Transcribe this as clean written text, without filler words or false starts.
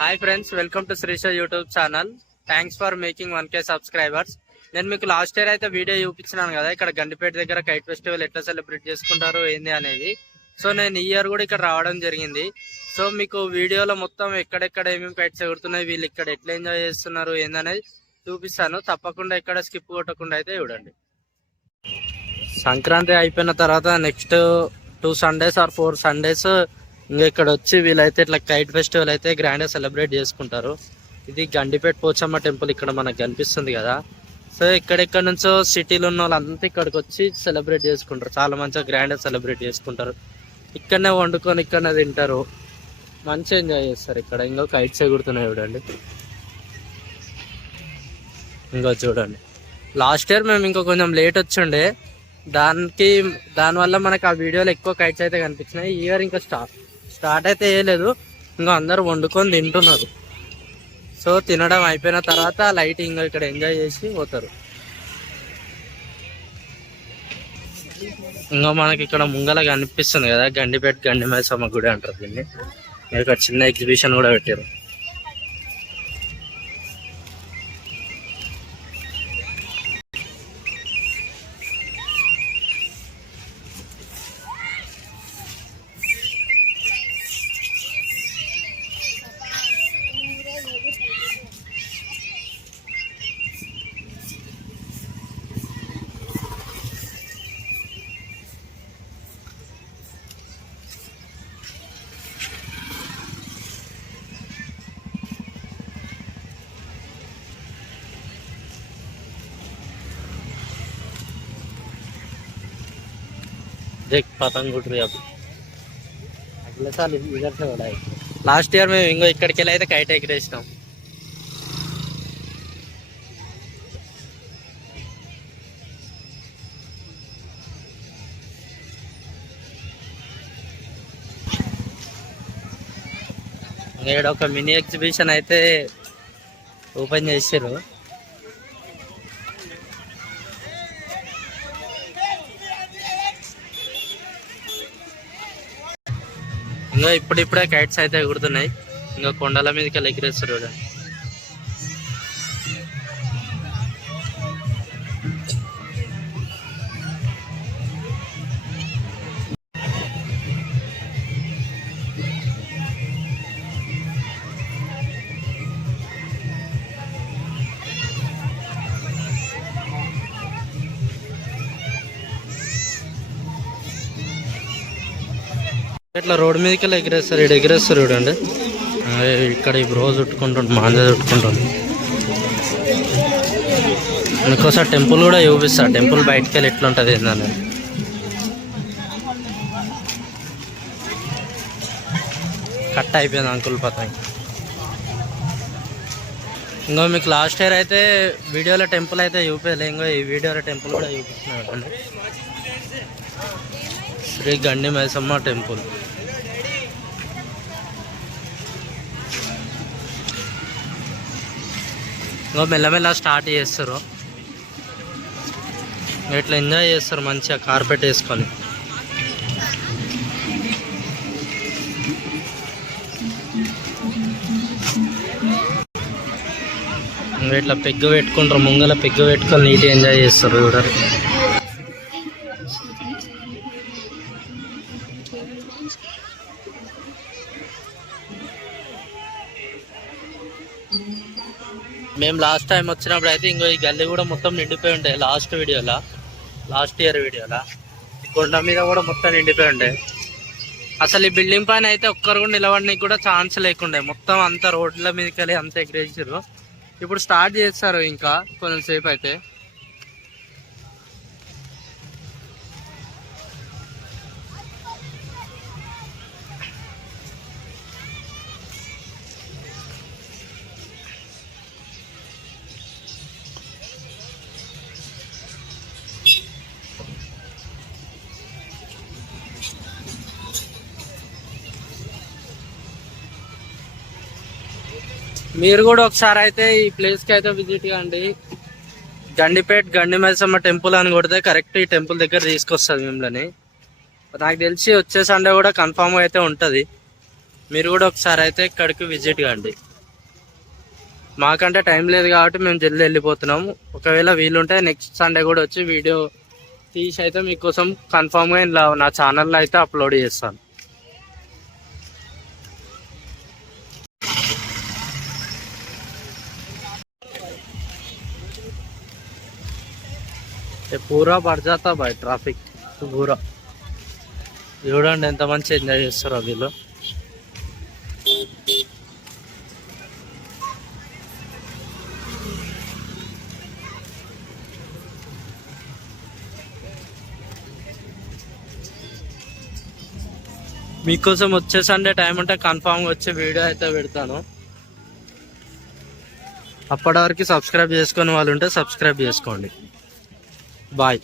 Hi friends, welcome to Srisha YouTube channel. Thanks for making 1K subscribers. నేను మీకు last year అయితే video చూపించినాను కదా, ఇక్కడ గండిపేట దగ్గర కైట్ ఫెస్టివల్ ఎట్లా సెలబ్రేట్ చేసుకుంటారు ఏంది అనేది. సో నేను ఈ ఇయర్ కూడా ఇక్కడ రావడం జరిగింది. సో మీకు వీడియోలో మొత్తం ఎక్కడెక్కడ ఏమేమి కైట్స్ ఎగురుతున్నాయి, వీళ్ళు ఇక్కడ ఎట్లా ఎంజాయ్ చేస్తున్నారు ఏందనేది చూపిస్తాను. తప్పకుండా ఎక్కడ స్కిప్ కొట్టకుండా అయితే చూడండి. సంక్రాంతి అయిపోయిన తర్వాత నెక్స్ట్ 2 Sundays ఆర్ 4 Sundays ఇంకా ఇక్కడ వచ్చి వీళ్ళైతే ఇట్లా కైట్ ఫెస్టివల్ అయితే గ్రాండ్గా సెలబ్రేట్ చేసుకుంటారు. ఇది గండిపేట పోచమ్మ టెంపుల్ ఇక్కడ మనకు కనిపిస్తుంది కదా. సో ఎక్కడెక్కడ నుంచో సిటీలో ఉన్న వాళ్ళంతా ఇక్కడికి వచ్చి సెలబ్రేట్ చేసుకుంటారు. చాలా మంచిగా గ్రాండ్గా సెలబ్రేట్ చేసుకుంటారు. ఇక్కడనే వండుకొని ఇక్కడనే తింటారు, మంచిగా ఎంజాయ్ చేస్తారు. ఇక్కడ ఇంకో కైట్స్ ఎగురుతున్నాయి చూడండి. ఇంకో చూడండి, లాస్ట్ ఇయర్ మేము ఇంకో కొంచెం లేట్ వచ్చిండే, దానివల్ల మనకు ఆ వీడియోలో ఎక్కువ కైట్స్ అయితే కనిపించినాయి. ఈ ఇయర్ ఇంకా స్టార్ట్ అయితే వేయలేదు, ఇంకా అందరూ వండుకొని తింటున్నారు. సో తినడం అయిపోయిన తర్వాత లైటింగ్ ఇక్కడ ఎంజాయ్ చేసి పోతారు. ఇంకా మనకి ఇక్కడ ముంగల కనిపిస్తుంది కదా, గండిపేట గండి మైసమ్మ గుడి అంటారు దీన్ని. ఇక్కడ చిన్న ఎగ్జిబిషన్ కూడా పెట్టారు. देख पतंग उड़ रही अभी अगले साल इधर से उड़ाए. लास्ट ईयर में इंगो इక్కడికి వెళ్ళి అయితే కైట్ ఎగరేసినాం. ఇక్కడ ఒక మినీ ఎగ్జిబిషన్ అయితే ఓపెన్ చేశారు. ఇంకా ఇప్పుడిప్పుడే కైట్స్ అయితే ఎగురుతున్నాయి. ఇంకా కొండల మీదకి వెళ్ళి ఎగిరేస్తారు చూడండి. ఇట్లా రోడ్డు మీదకి వెళ్ళి ఎగిరేస్తారు. ఇక్కడ ఎగిరేస్తారు చూడండి. ఇక్కడ ఈ బ్రో చుట్టుకుంటుంది, మాంజా చుట్టుకుంటుంది. ఇంకోసారి టెంపుల్ కూడా చూపిస్తా. టెంపుల్ బయటకు వెళ్ళి ఎట్లుంటుంది ఏందని. కట్ అయిపోయింది అంకుల్ పతంగ్. ఇంకో మీకు లాస్ట్ ఇయర్ అయితే వీడియోలో టెంపుల్ అయితే చూపించలే, ఇంకో ఈ వీడియోలో టెంపుల్ కూడా చూపిస్తున్నాడు. శ్రీ గండి మైసమ్మ టెంపుల్. ఇంకో మెల్లమెల్ల స్టార్ట్ చేస్తారు. ఇట్లా ఎంజాయ్ చేస్తారు మంచిగా కార్పెట్ వేసుకొని. ఇట్లా పెగ్గు పెట్టుకుంటారు, ముంగల పెగ్గు పెట్టుకొని నీట్గా ఎంజాయ్ చేస్తారు చూడరు. మేము లాస్ట్ టైం వచ్చినప్పుడు అయితే ఇంకో ఈ గల్లీ కూడా మొత్తం నిండిపోయి ఉంటాయి. లాస్ట్ ఇయర్ వీడియోలో కొండ మీద కూడా మొత్తం నిండిపోయి ఉంటాయి. అసలు ఈ బిల్డింగ్ పైన అయితే ఒక్కరు కూడా నిలబడడానికి కూడా ఛాన్స్ లేకుండే. మొత్తం అంతా రోడ్ల మీదకి వెళ్ళి అంతా ఎగరేసారు. ఇప్పుడు స్టార్ట్ చేస్తారు ఇంకా కొంచెంసేపు అయితే. మీరు కూడా ఒకసారి అయితే ఈ ప్లేస్కి అయితే విజిట్ కండి. గండిపేట గండి మైసమ్మ టెంపుల్ అని కొడితే కరెక్ట్ ఈ టెంపుల్ దగ్గర తీసుకొస్తుంది మిమ్మల్ని. నాకు తెలిసి వచ్చే సండే కూడా కన్ఫామ్ అయితే ఉంటుంది. మీరు కూడా ఒకసారి అయితే ఇక్కడికి విజిట్ కండి. మాకంటే టైం లేదు కాబట్టి మేము జల్దీ వెళ్ళిపోతున్నాము. ఒకవేళ వీలుంటే నెక్స్ట్ సండే కూడా వచ్చి వీడియో తీసి అయితే మీకోసం కన్ఫామ్గా ఇలా నా ఛానల్లో అయితే అప్లోడ్ చేస్తాను. పూరా పడజాతా బాయ్ ట్రాఫిక్ పూరా. చూడండి ఎంత మంచి ఎంజాయ్ చేస్తారో వీళ్ళు. మీకోసం వచ్చే సండే టైం ఉంటే కన్ఫామ్గా వచ్చే వీడియో అయితే పెడతాను. అప్పటి వరకు సబ్స్క్రైబ్ చేసుకునే వాళ్ళు ఉంటే సబ్స్క్రైబ్ చేసుకోండి. బాయ్.